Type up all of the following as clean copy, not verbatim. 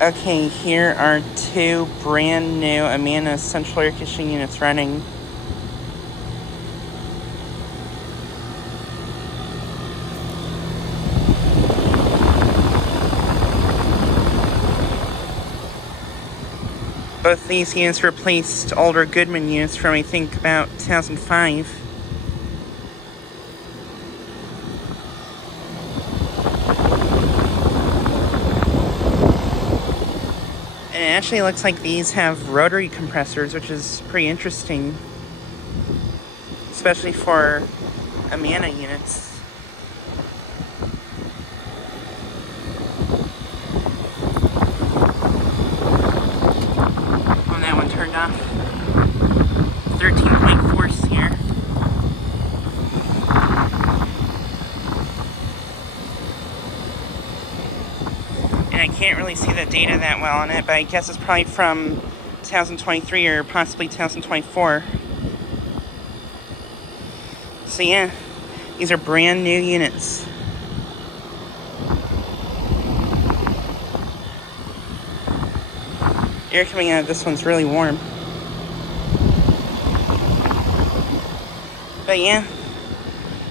Okay, here are two brand new Amana central air conditioning units running. Both these units replaced older Goodman units from, I think, about 2005. And it actually looks like these have rotary compressors, which is pretty interesting, especially for Amana units. Oh, that one turned off. 13-point force here. And I can't really see the data that well on it, but I guess it's probably from 2023 or possibly 2024. So yeah, these are brand new units. Air coming out of this one's really warm. But yeah,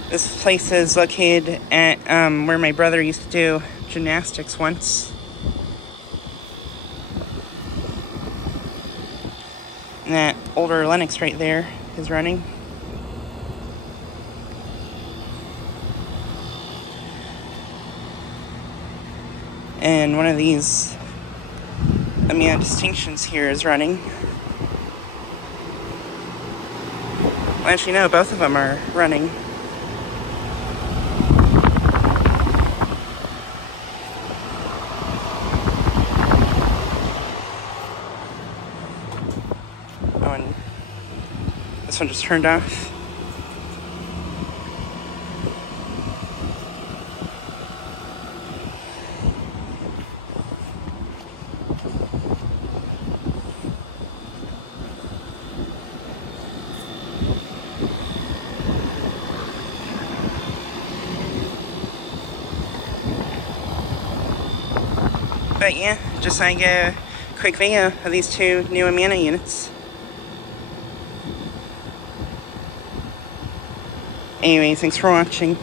this place is located at where my brother used to do gymnastics once. And that older Lennox right there is running. And one of these Amana Distinctions here is running. Well, actually, no, both of them are running. Oh, and this one just turned off. But yeah, just like a quick video of these two new Amana units. Anyways, thanks for watching.